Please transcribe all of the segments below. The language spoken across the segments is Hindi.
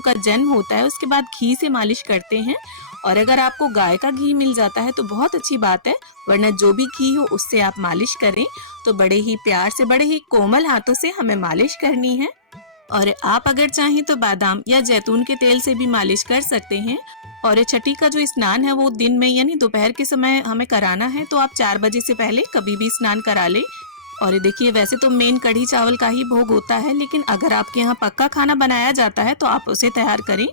का जन्म होता है उसके बाद घी से मालिश करते हैं। और अगर आपको गाय का घी मिल जाता है तो बहुत अच्छी बात है, वरना जो भी घी हो उससे आप मालिश करें। तो बड़े ही प्यार से, बड़े ही कोमल हाथों से हमें मालिश करनी है। और आप अगर चाहें तो बादाम या जैतून के तेल से भी मालिश कर सकते हैं। और छठी का जो स्नान है वो दिन में यानी दोपहर के समय हमें कराना है, तो आप 4 बजे से पहले कभी भी स्नान करा लें। और देखिए, वैसे तो मेन कढ़ी चावल का ही भोग होता है, लेकिन अगर आपके यहाँ पक्का खाना बनाया जाता है तो आप उसे तैयार करें।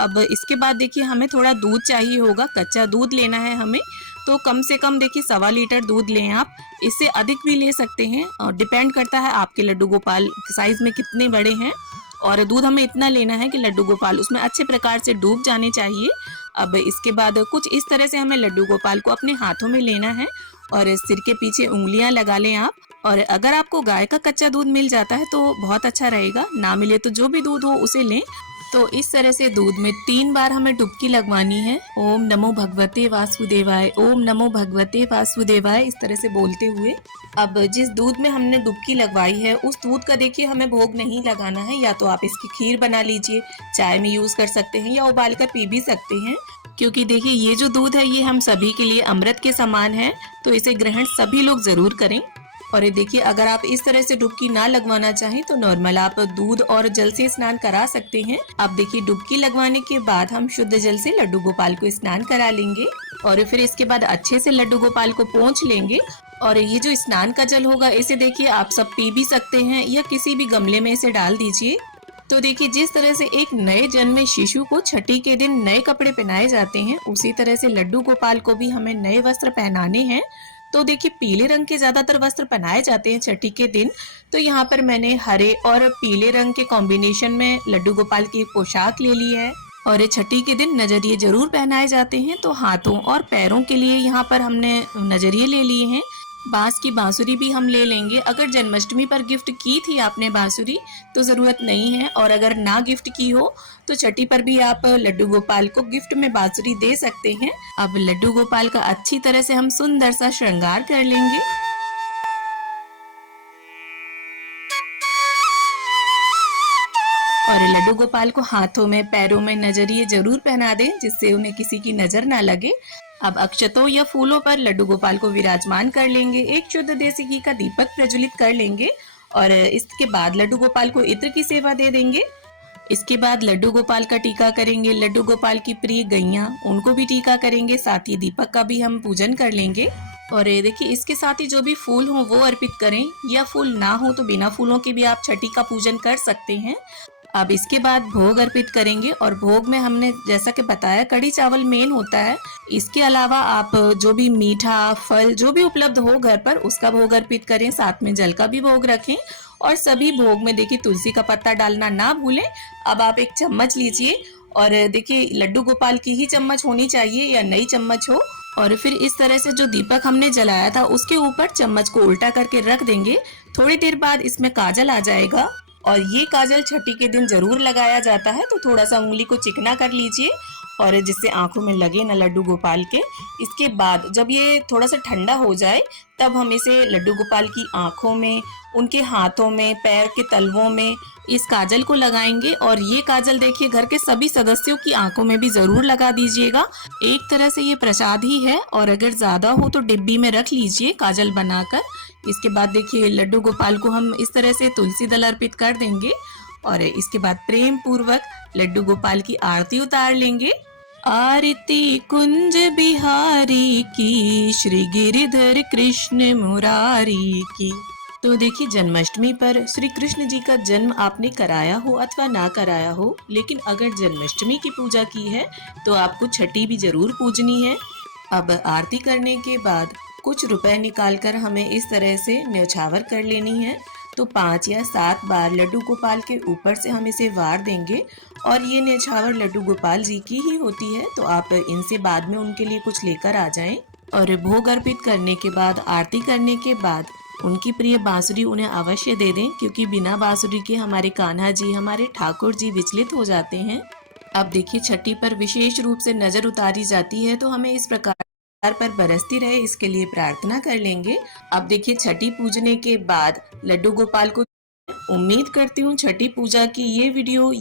अब इसके बाद देखिए हमें थोड़ा दूध चाहिए होगा, कच्चा दूध लेना है हमें। तो कम से कम देखिए 1.25 लीटर दूध लें आप, इससे अधिक भी ले सकते हैं और डिपेंड करता है आपके लड्डू गोपाल साइज में कितने बड़े हैं। और दूध हमें इतना लेना है कि लड्डू गोपाल उसमें अच्छे प्रकार से डूब जाने चाहिए। अब इसके बाद कुछ इस तरह से हमें लड्डू गोपाल को अपने हाथों में लेना है और सिर के पीछे उंगलियां लगा लें आप। और अगर आपको गाय का कच्चा दूध मिल जाता है तो बहुत अच्छा रहेगा, ना मिले तो जो भी दूध हो उसे लें। तो इस तरह से दूध में 3 बार हमें डुबकी लगवानी है। ओम नमो भगवते वासुदेवाय, ओम नमो भगवते वासुदेवाय, इस तरह से बोलते हुए। अब जिस दूध में हमने डुबकी लगवाई है उस दूध का देखिए हमें भोग नहीं लगाना है, या तो आप इसकी खीर बना लीजिए, चाय में यूज कर सकते हैं या उबाल कर पी भी सकते हैं। क्योंकि देखिए ये जो दूध है ये हम सभी के लिए अमृत के समान है, तो इसे ग्रहण सभी लोग जरूर करें। और ये देखिए, अगर आप इस तरह से डुबकी ना लगवाना चाहें तो नॉर्मल आप दूध और जल से स्नान करा सकते हैं। अब देखिए, डुबकी लगवाने के बाद हम शुद्ध जल से लड्डू गोपाल को स्नान करा लेंगे और फिर इसके बाद अच्छे से लड्डू गोपाल को पोंछ लेंगे। और ये जो स्नान का जल होगा इसे देखिए आप सब पी भी सकते हैं या किसी भी गमले में इसे डाल दीजिए। तो देखिए, जिस तरह से एक नए जन्मे शिशु को छठी के दिन नए कपड़े पहनाए जाते हैं, उसी तरह से लड्डू गोपाल को भी हमें नए वस्त्र पहनाने हैं। तो देखिए, पीले रंग के ज्यादातर वस्त्र पहनाए जाते हैं छठी के दिन, तो यहाँ पर मैंने हरे और पीले रंग के कॉम्बिनेशन में लड्डू गोपाल की पोशाक ले ली है। और छठी के दिन नजरिए जरूर पहनाए जाते हैं, तो हाथों और पैरों के लिए यहाँ पर हमने नजरिए ले लिए हैं। बांस की बांसुरी भी हम ले लेंगे। अगर जन्माष्टमी पर गिफ्ट की थी आपने बांसुरी तो जरूरत नहीं है, और अगर ना गिफ्ट की हो तो छठी पर भी आप लड्डू गोपाल को गिफ्ट में बांसुरी दे सकते हैं। अब लड्डू गोपाल का अच्छी तरह से हम सुंदर सा श्रृंगार कर लेंगे। और लड्डू गोपाल को हाथों में, पैरों में नजरिए जरूर पहना दें जिससे उन्हें किसी की नजर ना लगे। अब अक्षतों या फूलों पर लड्डू गोपाल को विराजमान कर लेंगे। एक शुद्ध देसी घी का दीपक प्रज्वलित कर लेंगे और इसके बाद लड्डू गोपाल को इत्र की सेवा दे देंगे। इसके बाद लड्डू गोपाल का टीका करेंगे। लड्डू गोपाल की प्रिय गैया, उनको भी टीका करेंगे, साथ ही दीपक का भी हम पूजन कर लेंगे। और देखिए, इसके साथ ही जो भी फूल हो वो अर्पित करें, या फूल ना हो तो बिना फूलों के भी आप छठी का पूजन कर सकते हैं। अब इसके बाद भोग अर्पित करेंगे, और भोग में हमने जैसा कि बताया कढ़ी चावल मेन होता है। इसके अलावा आप जो भी मीठा फल जो भी उपलब्ध हो घर पर उसका भोग अर्पित करें, साथ में जल का भी भोग रखें। और सभी भोग में देखिए तुलसी का पत्ता डालना ना भूलें। अब आप एक चम्मच लीजिए, और देखिए लड्डू गोपाल की ही चम्मच होनी चाहिए या नई चम्मच हो। और फिर इस तरह से जो दीपक हमने जलाया था उसके ऊपर चम्मच को उल्टा करके रख देंगे। थोड़ी देर बाद इसमें काजल आ जाएगा, और ये काजल छठी के दिन जरूर लगाया जाता है, तो थोड़ा सा उंगली को चिकना कर लीजिए और जिससे आंखों में लगे ना लड्डू गोपाल के। इसके बाद जब ये थोड़ा सा ठंडा हो जाए तब हम इसे लड्डू गोपाल की आंखों में, उनके हाथों में, पैर के तलवों में इस काजल को लगाएंगे। और ये काजल देखिए घर के सभी सदस्यों की आंखों में भी जरूर लगा दीजिएगा। एक तरह से ये प्रसाद ही है, और अगर ज्यादा हो तो डिब्बी में रख लीजिए काजल बनाकर। इसके बाद देखिए लड्डू गोपाल को हम इस तरह से तुलसी दल अर्पित कर देंगे, और इसके बाद प्रेम पूर्वक लड्डू गोपाल की आरती उतार लेंगे। आरती कुंज बिहारी की, श्री गिरिधर कृष्ण मुरारी की। तो देखिए, जन्माष्टमी पर श्री कृष्ण जी का जन्म आपने कराया हो अथवा ना कराया हो, लेकिन अगर जन्माष्टमी की पूजा की है तो आपको छठी भी जरूर पूजनी है। अब आरती करने के बाद कुछ रुपए निकालकर हमें इस तरह से न्यौछावर कर लेनी है। तो 5 या 7 बार लड्डू गोपाल के ऊपर से हम इसे वार देंगे, और ये न्यौछावर लड्डू गोपाल जी की ही होती है, तो आप इनसे बाद में उनके लिए कुछ लेकर आ जाएं। और भोग अर्पित करने के बाद, आरती करने के बाद उनकी प्रिय बांसुरी उन्हें अवश्य दे दें, क्योंकि बिना बांसुरी के हमारे कान्हा जी, हमारे ठाकुर जी विचलित हो जाते हैं। अब देखिए, छठी पर विशेष रूप से नजर उतारी जाती है, तो हमें इस प्रकार पर बरसती रहे इसके लिए प्रार्थना कर लेंगे। अब देखिए, छठी पूजने के बाद लड्डू गोपाल को उम्मीद करती हूँ छठी पूजा की ये वीडियो